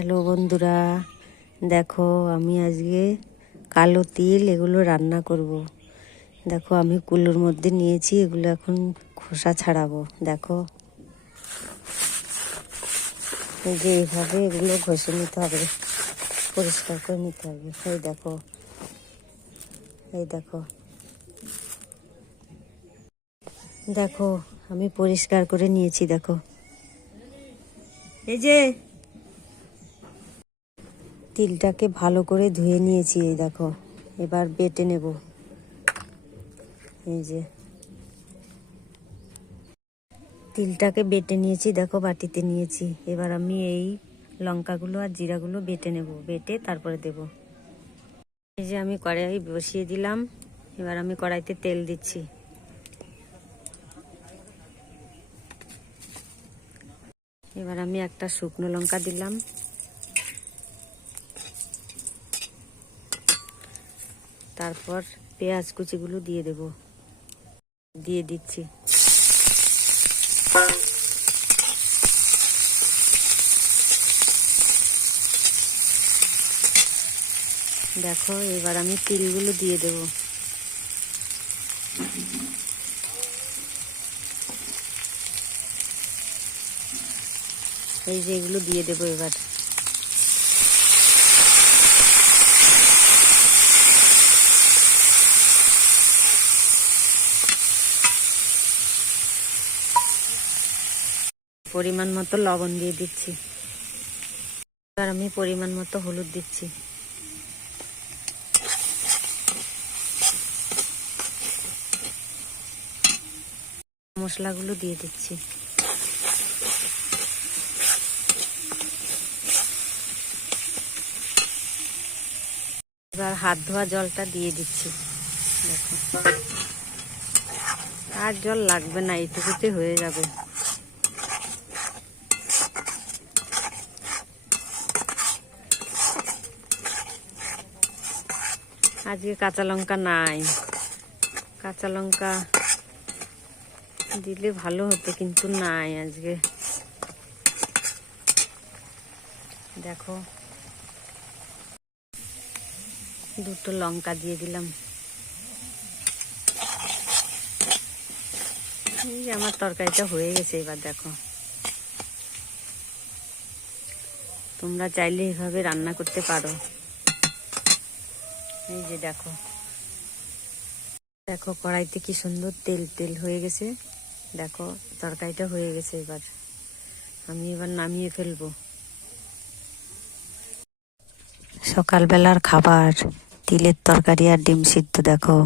Hello বন্ধুরা, দেখো আমি আজকে কালো তিল এগুলো রান্না করব। দেখো আমি কুলোর মধ্যে নিয়েছি, এগুলো এখন খোসা ছাড়াবো। দেখো এই যে এইভাবে এগুলো ঘষে নিতে হবে, পরিষ্কার করে নিতে হবে। এই দেখো, এই দেখো, দেখো আমি পরিষ্কার করে নিয়েছি। দেখো এই যে তিলটাকে ভালো করে ধুয়ে নিয়েছি। এই দেখো, এবার বেটে নেব। এই যে তিলটাকে বেটে নিয়েছি, দেখো বাটিতে নিয়েছি। এবার আমি এই লঙ্কাগুলো আর জিরাগুলো বেটে নেব, বেটে তারপরে দেব। এই যে আমি কড়াই বসিয়ে দিলাম, এবার আমি কড়াইতে তেল দিচ্ছি। এবার আমি একটা শুকনো লঙ্কা দিলাম, তারপর পেঁয়াজ কুচিগুলো দিয়ে দেব, দিয়ে দিচ্ছি। দেখো এবার আমি তিলগুলো দিয়ে দেব। এই যে এগুলো দিয়ে দেবো এবার। পরিমাণ মতো লবণ দিয়ে দিচ্ছি। এবার আমি পরিমাণ মতো হলুদ দিচ্ছি। মশলাগুলো দিয়ে দিচ্ছি। এবার হাত ধোয়া জলটা দিয়ে দিচ্ছি। দেখো আর জল লাগবে না, এইটুকুতে হয়ে যাবে। আজকে কাঁচা লঙ্কা নাই, কাঁচা লঙ্কা দিলে ভালো হতো কিন্তু নাই আজকে। দেখো দুটো লঙ্কা দিয়ে দিলাম। এই যে আমার তরকারিটা হয়ে গেছে। এবার দেখো, তোমরা চাইলে এইভাবে রান্না করতে পারো। এই যে দেখো, দেখো কড়াইতে কি সুন্দর তেল তেল হয়ে গেছে। দেখো তরকারিটা হয়ে গেছে। এবার আমি নামিয়ে ফেলবো। সকালবেলার খাবার তিলের তরকারি আর ডিম সিদ্ধ। দেখো